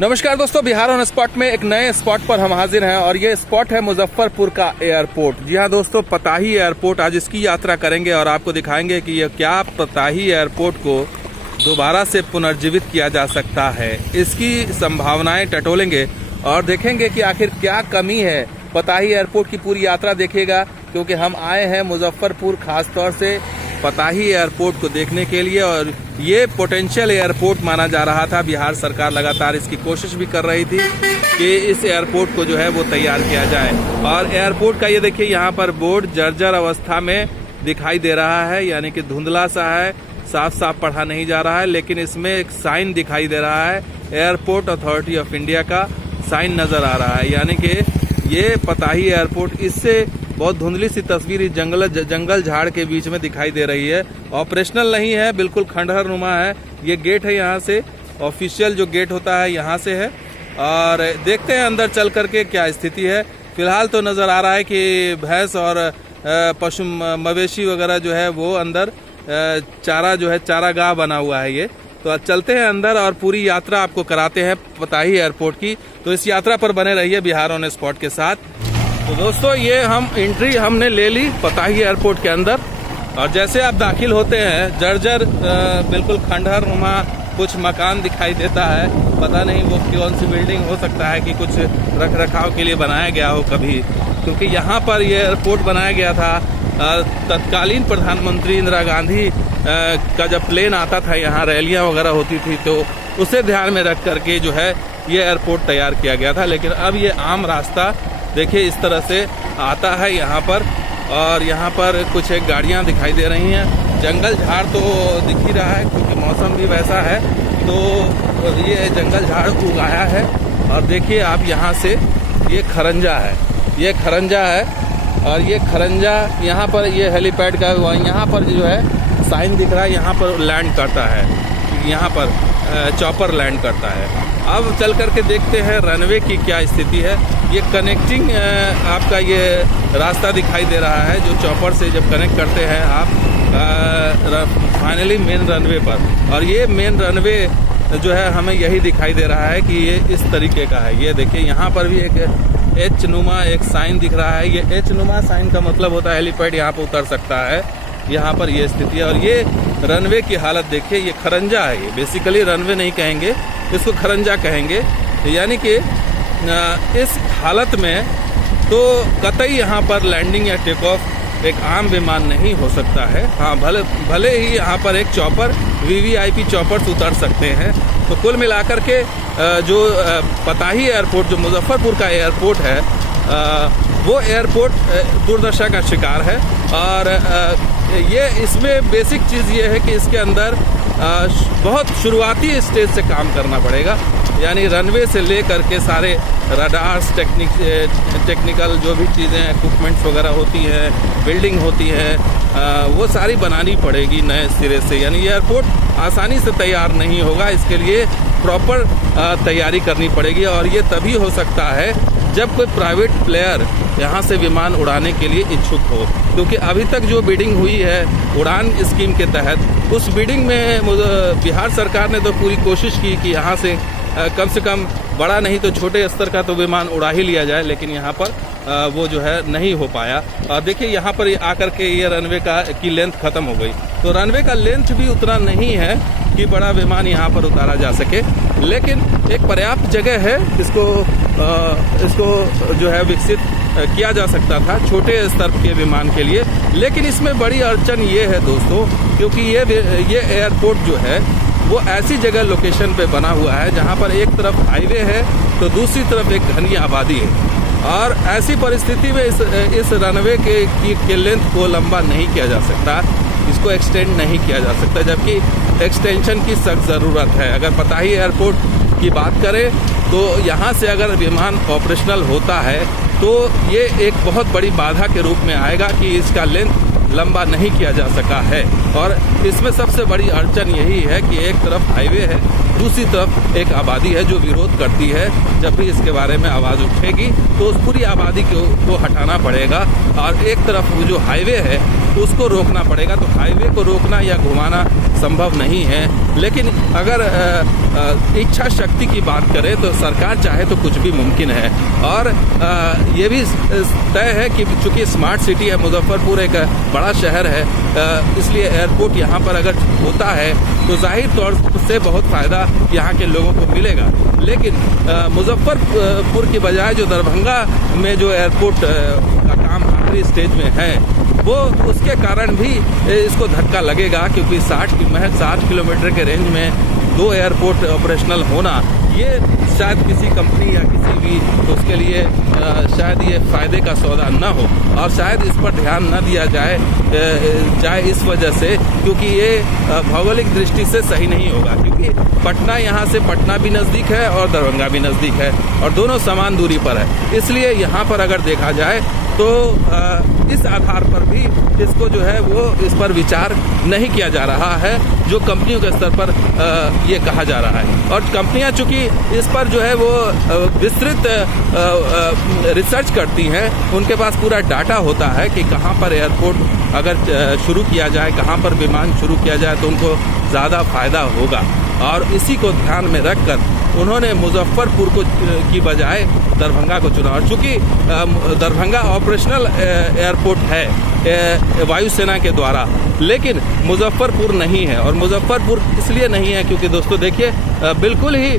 नमस्कार दोस्तों, Bihar on spot में एक नए स्पॉट पर हम हाजिर हैं और ये स्पॉट है मुजफ्फरपुर का एयरपोर्ट। जी हाँ दोस्तों, पताही एयरपोर्ट। आज इसकी यात्रा करेंगे और आपको दिखाएंगे कि ये क्या पताही एयरपोर्ट को दोबारा से पुनर्जीवित किया जा सकता है। इसकी संभावनाएं टटोलेंगे और देखेंगे कि आखिर क्या कमी है। पताही एयरपोर्ट की पूरी यात्रा देखिएगा, क्योंकि हम आए हैं मुजफ्फरपुर खास तौर से पताही एयरपोर्ट को देखने के लिए और ये पोटेंशियल एयरपोर्ट माना जा रहा था। बिहार सरकार लगातार इसकी कोशिश भी कर रही थी कि इस एयरपोर्ट को जो है वो तैयार किया जाए। और एयरपोर्ट का ये देखिए, यहाँ पर बोर्ड जर्जर अवस्था में दिखाई दे रहा है, यानी कि धुंधला सा है, साफ साफ पढ़ा नहीं जा रहा है। लेकिन इसमें एक साइन दिखाई दे रहा है, एयरपोर्ट अथॉरिटी ऑफ इंडिया का साइन नजर आ रहा है, यानी कि ये पताही एयरपोर्ट। इससे बहुत धुंधली सी तस्वीर इस जंगल झाड़ के बीच में दिखाई दे रही है। ऑपरेशनल नहीं है, बिल्कुल खंडहर नुमा है। ये गेट है, यहाँ से ऑफिशियल जो गेट होता है यहाँ से है। और देखते हैं अंदर चल करके क्या स्थिति है। फिलहाल तो नज़र आ रहा है कि भैंस और पशु मवेशी वगैरह जो है वो अंदर चारा जो है चारागाह बना हुआ है ये। तो अब चलते हैं अंदर और पूरी यात्रा आपको कराते हैं पताही एयरपोर्ट की। तो इस यात्रा पर बने रहिए बिहार ऑन स्पॉट के साथ। तो दोस्तों, ये एंट्री हमने ले ली पताही एयरपोर्ट के अंदर और जैसे आप दाखिल होते हैं, जर्जर बिल्कुल खंडहर नुमा कुछ मकान दिखाई देता है। पता नहीं वो कौन सी बिल्डिंग हो सकता है कि कुछ रख रखाव के लिए बनाया गया हो कभी, क्योंकि यहाँ पर ये एयरपोर्ट बनाया गया था तत्कालीन प्रधानमंत्री इंदिरा गांधी का जब प्लेन आता था, यहाँ रैलियाँ वगैरह होती थी, तो उसे ध्यान में रख करके जो है ये एयरपोर्ट तैयार किया गया था। लेकिन अब ये आम रास्ता देखिए इस तरह से आता है यहाँ पर, और यहाँ पर कुछ एक गाड़ियाँ दिखाई दे रही हैं। जंगल झाड़ तो दिख ही रहा है क्योंकि मौसम भी वैसा है, तो ये जंगल झाड़ उगाया है। और देखिए आप यहाँ से ये खरंजा है, ये खरंजा है और ये खरंजा यहाँ पर ये हेलीपैड का यहाँ पर जो है साइन दिख रहा है, यहाँ पर लैंड करता है, यहाँ पर चॉपर लैंड करता है। अब चल करके देखते हैं रनवे की क्या स्थिति है। ये कनेक्टिंग आपका ये रास्ता दिखाई दे रहा है जो चॉपर से जब कनेक्ट करते हैं आप फाइनली मेन रनवे पर। और ये मेन रनवे जो है हमें यही दिखाई दे रहा है कि ये इस तरीके का है। ये देखिए यहाँ पर भी एक एच नुमा एक साइन दिख रहा है। ये एच नुमा साइन का मतलब होता है हेलीपैड यहाँ पर उतर सकता है। यहाँ पर ये स्थिति है और ये रनवे की हालत देखिए, ये खरंजा है। ये बेसिकली रनवे नहीं कहेंगे, इसको खरंजा कहेंगे। यानी कि इस हालत में तो कतई यहाँ पर लैंडिंग या टेक ऑफ एक आम विमान नहीं हो सकता है। हाँ, भले ही यहाँ पर एक चॉपर वीवीआईपी चॉपर्स उतर सकते हैं। तो कुल मिलाकर के जो पताही एयरपोर्ट जो मुजफ्फरपुर का एयरपोर्ट है, वो एयरपोर्ट दुर्दशा का शिकार है। और ये इसमें बेसिक चीज़ ये है कि इसके अंदर बहुत शुरुआती स्टेज से काम करना पड़ेगा, यानी रनवे से ले करके सारे रडार्स टेक्निकल जो भी चीज़ें इक्विपमेंट्स वगैरह होती हैं, बिल्डिंग होती है, वो सारी बनानी पड़ेगी नए सिरे से। यानी ये एयरपोर्ट आसानी से तैयार नहीं होगा, इसके लिए प्रॉपर तैयारी करनी पड़ेगी। और ये तभी हो सकता है जब कोई प्राइवेट प्लेयर यहाँ से विमान उड़ाने के लिए इच्छुक हो, क्योंकि अभी तक जो बिडिंग हुई है उड़ान स्कीम के तहत, उस बिडिंग में बिहार सरकार ने तो पूरी कोशिश की कि यहाँ से कम बड़ा नहीं तो छोटे स्तर का तो विमान उड़ा ही लिया जाए, लेकिन यहाँ पर वो जो है नहीं हो पाया। और देखिए यहाँ पर आकर के ये रनवे की लेंथ ख़त्म हो गई, तो रनवे का लेंथ भी उतना नहीं है कि बड़ा विमान यहाँ पर उतारा जा सके। लेकिन एक पर्याप्त जगह है, इसको जो है विकसित किया जा सकता था छोटे स्तर के विमान के लिए। लेकिन इसमें बड़ी अड़चन ये है दोस्तों, क्योंकि ये एयरपोर्ट जो है वो ऐसी जगह लोकेशन पे बना हुआ है जहाँ पर एक तरफ हाईवे है तो दूसरी तरफ एक घनी आबादी है। और ऐसी परिस्थिति में इस रनवे के लेंथ को लंबा नहीं किया जा सकता, इसको एक्सटेंड नहीं किया जा सकता, जबकि एक्सटेंशन की सख्त ज़रूरत है। अगर पताही एयरपोर्ट की बात करें तो यहाँ से अगर विमान ऑपरेशनल होता है तो ये एक बहुत बड़ी बाधा के रूप में आएगा कि इसका लेंथ लंबा नहीं किया जा सका है। और इसमें सबसे बड़ी अड़चन यही है कि एक तरफ हाईवे है, दूसरी तरफ एक आबादी है जो विरोध करती है। जब भी इसके बारे में आवाज़ उठेगी तो उस पूरी आबादी को हटाना पड़ेगा। और एक तरफ वो जो हाईवे है उसको रोकना पड़ेगा। तो हाईवे को रोकना या घुमाना संभव नहीं है। लेकिन अगर इच्छा शक्ति की बात करें तो सरकार चाहे तो कुछ भी मुमकिन है। और ये भी तय है कि चूंकि स्मार्ट सिटी है, मुजफ्फरपुर एक बड़ा शहर है, इसलिए एयरपोर्ट यहाँ पर अगर होता है तो जाहिर तौर से बहुत फ़ायदा यहाँ के लोगों को मिलेगा। लेकिन मुजफ्फरपुर की बजाय जो दरभंगा में जो एयरपोर्ट का काम आखिरी स्टेज में है, वो उसके कारण भी इसको धक्का लगेगा, क्योंकि 60 किलोमीटर के रेंज में 2 एयरपोर्ट ऑपरेशनल होना ये शायद किसी कंपनी या किसी भी उसके लिए शायद ये फ़ायदे का सौदा न हो, और शायद इस पर ध्यान न दिया जाए इस वजह से, क्योंकि ये भौगोलिक दृष्टि से सही नहीं होगा। क्योंकि पटना यहाँ से पटना भी नज़दीक है और दरभंगा भी नज़दीक है और दोनों समान दूरी पर है। इसलिए यहाँ पर अगर देखा जाए तो इस आधार पर भी इसको जो है वो इस पर विचार नहीं किया जा रहा है, जो कंपनियों के स्तर पर ये कहा जा रहा है। और कंपनियां चूंकि इस पर जो है वो विस्तृत रिसर्च करती हैं, उनके पास पूरा डाटा होता है कि कहाँ पर एयरपोर्ट अगर शुरू किया जाए, कहाँ पर विमान शुरू किया जाए तो उनको ज़्यादा फायदा होगा। और इसी को ध्यान में रखकर उन्होंने मुजफ्फरपुर को की बजाय दरभंगा को चुना। और चूंकि दरभंगा ऑपरेशनल एयरपोर्ट है वायुसेना के द्वारा, लेकिन मुजफ्फरपुर नहीं है। और मुजफ्फरपुर इसलिए नहीं है क्योंकि दोस्तों देखिए बिल्कुल ही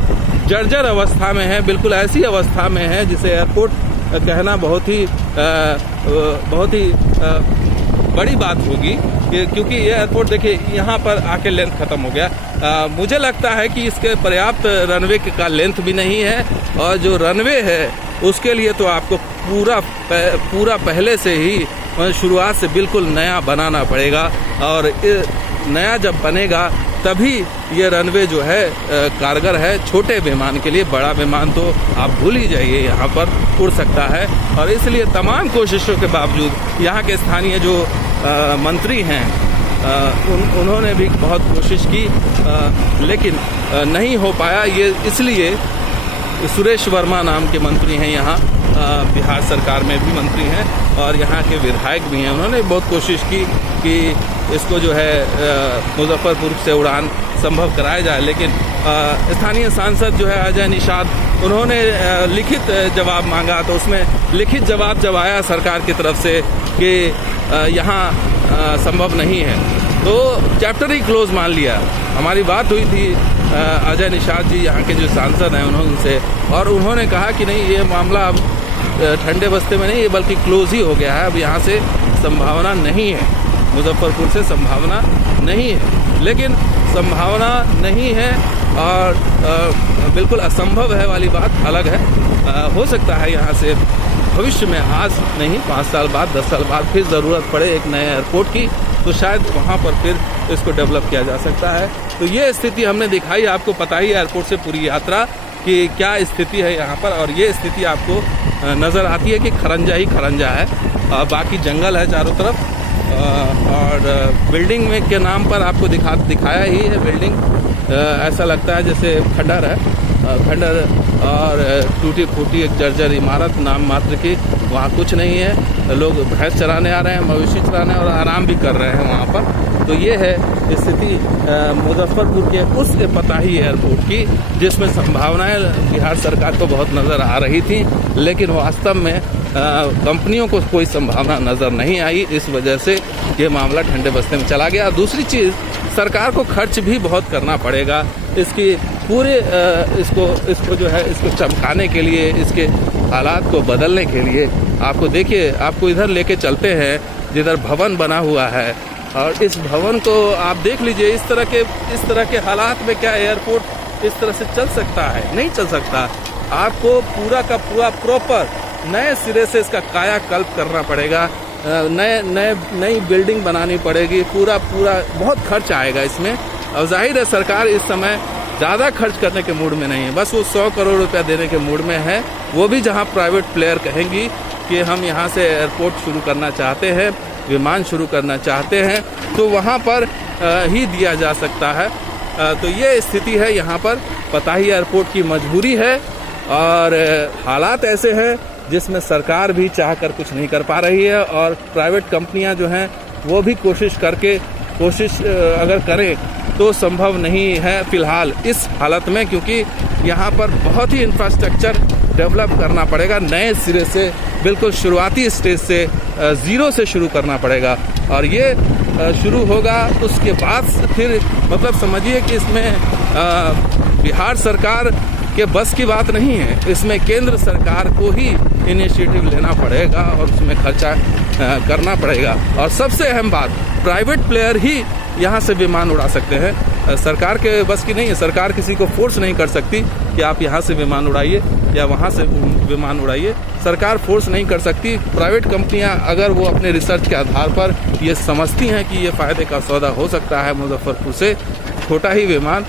जर्जर अवस्था में है, बिल्कुल ऐसी अवस्था में है जिसे एयरपोर्ट कहना बहुत ही बड़ी बात होगी, क्योंकि ये एयरपोर्ट देखिए यहाँ पर आके लेंथ खत्म हो गया। मुझे लगता है कि इसके पर्याप्त रनवे का लेंथ भी नहीं है, और जो रनवे है उसके लिए तो आपको पूरा पहले से ही शुरुआत से बिल्कुल नया बनाना पड़ेगा। और नया जब बनेगा तभी ये रनवे जो है कारगर है छोटे विमान के लिए। बड़ा विमान तो आप भूल ही जाइए, यहाँ पर उड़ सकता है। और इसलिए तमाम कोशिशों के बावजूद यहाँ के स्थानीय जो मंत्री हैं उन्होंने भी बहुत कोशिश की, लेकिन नहीं हो पाया। ये इसलिए सुरेश वर्मा नाम के मंत्री हैं यहाँ, बिहार सरकार में भी मंत्री हैं और यहाँ के विधायक भी हैं। उन्होंने बहुत कोशिश की कि इसको जो है मुजफ्फरपुर से उड़ान संभव कराया जाए, लेकिन स्थानीय सांसद जो है अजय निषाद, उन्होंने लिखित जवाब मांगा, तो उसमें लिखित जवाब जब आया सरकार की तरफ से कि यहाँ संभव नहीं है, तो चैप्टर ही क्लोज मान लिया। हमारी बात हुई थी अजय निषाद जी यहाँ के जो सांसद हैं उनसे, और उन्होंने कहा कि नहीं, ये मामला अब ठंडे बस्ते में नहीं है बल्कि क्लोज ही हो गया है, अब यहाँ से संभावना नहीं है, मुजफ्फरपुर से संभावना नहीं है। लेकिन संभावना नहीं है और बिल्कुल असंभव है वाली बात अलग है। हो सकता है यहाँ से भविष्य में, आज नहीं 5 साल बाद 10 साल बाद फिर ज़रूरत पड़े एक नए एयरपोर्ट की, तो शायद वहाँ पर फिर इसको डेवलप किया जा सकता है। तो ये स्थिति हमने दिखाई, आपको पता ही एयरपोर्ट से पूरी यात्रा कि क्या स्थिति है यहाँ पर। और ये स्थिति आपको नज़र आती है कि खरंजा ही खरंजा है, बाकी जंगल है चारों तरफ, और बिल्डिंग में के नाम पर आपको दिखाया ही है बिल्डिंग। ऐसा लगता है जैसे खंडर है, खंडर और टूटी फूटी एक जर्जर इमारत नाम मात्र की, वहाँ कुछ नहीं है। लोग भैंस चराने आ रहे हैं, मवेशी चराने और आराम भी कर रहे हैं वहाँ पर। तो ये है स्थिति मुजफ्फरपुर के उस पताही एयरपोर्ट की, जिसमें संभावनाएं बिहार सरकार को बहुत नज़र आ रही थी, लेकिन वास्तव में कंपनियों को कोई संभावना नज़र नहीं आई। इस वजह से ये मामला ठंडे बस्ते में चला गया। दूसरी चीज़, सरकार को खर्च भी बहुत करना पड़ेगा इसकी पूरे इसको जो है इसको चमकाने के लिए, इसके हालात को बदलने के लिए। आपको देखिए, आपको इधर लेके चलते हैं जिधर भवन बना हुआ है, और इस भवन को आप देख लीजिए। इस तरह के हालात में क्या एयरपोर्ट इस तरह से चल सकता है? नहीं चल सकता। आपको पूरा का पूरा प्रॉपर नए सिरे से इसका कायाकल्प करना पड़ेगा, नई बिल्डिंग बनानी पड़ेगी, पूरा बहुत खर्च आएगा इसमें। और जाहिर है सरकार इस समय ज़्यादा खर्च करने के मूड में नहीं है, बस वो 100 करोड़ रुपया देने के मूड में है। वो भी जहां प्राइवेट प्लेयर कहेंगी कि हम यहां से एयरपोर्ट शुरू करना चाहते हैं, विमान शुरू करना चाहते हैं, तो वहां पर ही दिया जा सकता है। तो ये स्थिति है यहाँ पर। पताही एयरपोर्ट की मजबूरी है और हालात ऐसे हैं जिसमें सरकार भी चाहकर कुछ नहीं कर पा रही है, और प्राइवेट कंपनियां जो हैं वो भी कोशिश अगर करें तो संभव नहीं है फिलहाल इस हालत में, क्योंकि यहाँ पर बहुत ही इंफ्रास्ट्रक्चर डेवलप करना पड़ेगा, नए सिरे से, बिल्कुल शुरुआती स्टेज से, ज़ीरो से शुरू करना पड़ेगा। और ये शुरू होगा उसके बाद फिर मतलब समझिए कि इसमें बिहार सरकार के बस की बात नहीं है, इसमें केंद्र सरकार को ही इनिशिएटिव लेना पड़ेगा और उसमें खर्चा करना पड़ेगा। और सबसे अहम बात, प्राइवेट प्लेयर ही यहाँ से विमान उड़ा सकते हैं, सरकार के बस की नहीं है। सरकार किसी को फोर्स नहीं कर सकती कि आप यहाँ से विमान उड़ाइए या वहाँ से विमान उड़ाइए, सरकार फोर्स नहीं कर सकती। प्राइवेट कंपनियाँ अगर वो अपने रिसर्च के आधार पर ये समझती हैं कि ये फ़ायदे का सौदा हो सकता है मुजफ्फरपुर से छोटा ही विमान,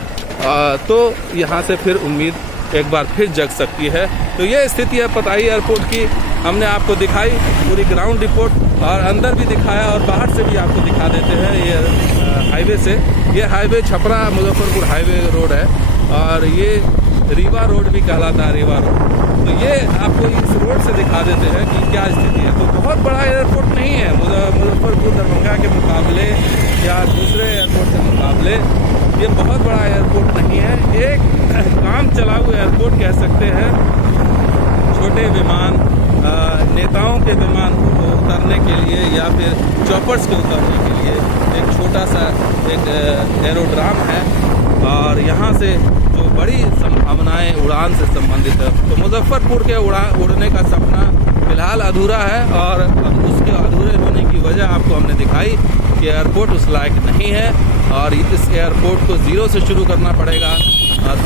तो यहाँ से फिर उम्मीद एक बार फिर जग सकती है। तो ये स्थिति है पताही एयरपोर्ट की। हमने आपको दिखाई पूरी ग्राउंड रिपोर्ट और अंदर भी दिखाया और बाहर से भी आपको दिखा देते हैं। ये हाईवे से, ये highway Chhapra Muzaffarpur highway road है और ये रीवा रोड भी कहलाता है, रीवा रोड। तो ये आपको इस रोड से दिखा देते हैं कि क्या स्थिति है। तो बहुत बड़ा एयरपोर्ट नहीं है मुजफ्फरपुर दरभंगा के मुकाबले या दूसरे एयरपोर्ट के मुकाबले, ये बहुत बड़ा एयरपोर्ट नहीं है। एक काम चलाऊ एयरपोर्ट कह सकते हैं। छोटे विमान, नेताओं के विमान को उतारने के लिए या फिर चॉपर्स को उतारने के लिए एक छोटा सा एक एरोड्राम है और यहाँ से जो बड़ी संभावनाएं उड़ान से संबंधित है। तो मुजफ्फरपुर के उड़ने का सपना फिलहाल अधूरा है और उसके अधूरे होने की वजह आपको हमने दिखाई कि एयरपोर्ट उस लायक नहीं है और इस एयरपोर्ट को ज़ीरो से शुरू करना पड़ेगा,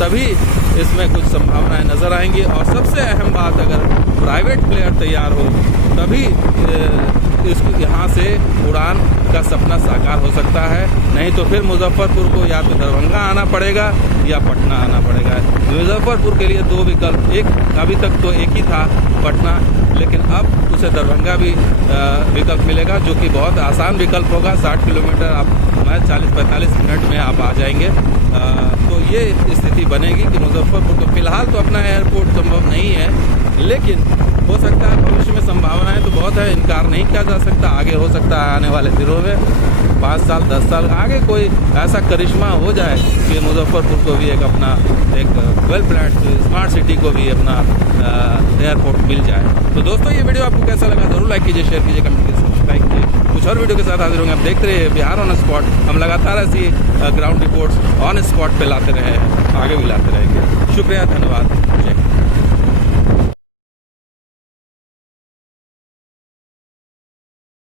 तभी इसमें कुछ संभावनाएं नज़र आएंगी। और सबसे अहम बात, अगर प्राइवेट प्लेयर तैयार हो तभी इसको यहाँ से उड़ान का सपना साकार हो सकता है, नहीं तो फिर मुजफ्फरपुर को या तो दरभंगा आना पड़ेगा या पटना आना पड़ेगा। मुजफ्फरपुर के लिए दो विकल्प, एक अभी तक तो एक ही था पटना, लेकिन अब उसे दरभंगा भी विकल्प मिलेगा, जो कि बहुत आसान विकल्प होगा। 60 किलोमीटर आप 40-45 मिनट में आप आ जाएंगे। तो ये स्थिति बनेगी कि मुजफ्फरपुर को फिलहाल तो अपना एयरपोर्ट संभव नहीं है, लेकिन हो सकता है भविष्य में संभावनाएं तो बहुत है, इनकार नहीं किया जा सकता। आगे हो सकता है आने वाले दिनों में 5 साल 10 साल आगे कोई ऐसा करिश्मा हो जाए कि मुजफ्फरपुर को भी एक अपना एक वेल प्लान्ड स्मार्ट सिटी को भी अपना एयरपोर्ट मिल जाए। तो दोस्तों, ये वीडियो आपको कैसा लगा जरूर लाइक कीजिए, शेयर कीजिए, कमेंट कीजिए, सब्सक्राइब कीजिए। कुछ और वीडियो के साथ हाजिर होंगे। आप देखते रहिए बिहार ऑन स्पॉट। हम लगातार ऐसी ग्राउंड रिपोर्ट्स ऑन स्पॉट पे लाते रहे हैं, आगे भी लाते रहेंगे। शुक्रिया, धन्यवाद, जय हिंद।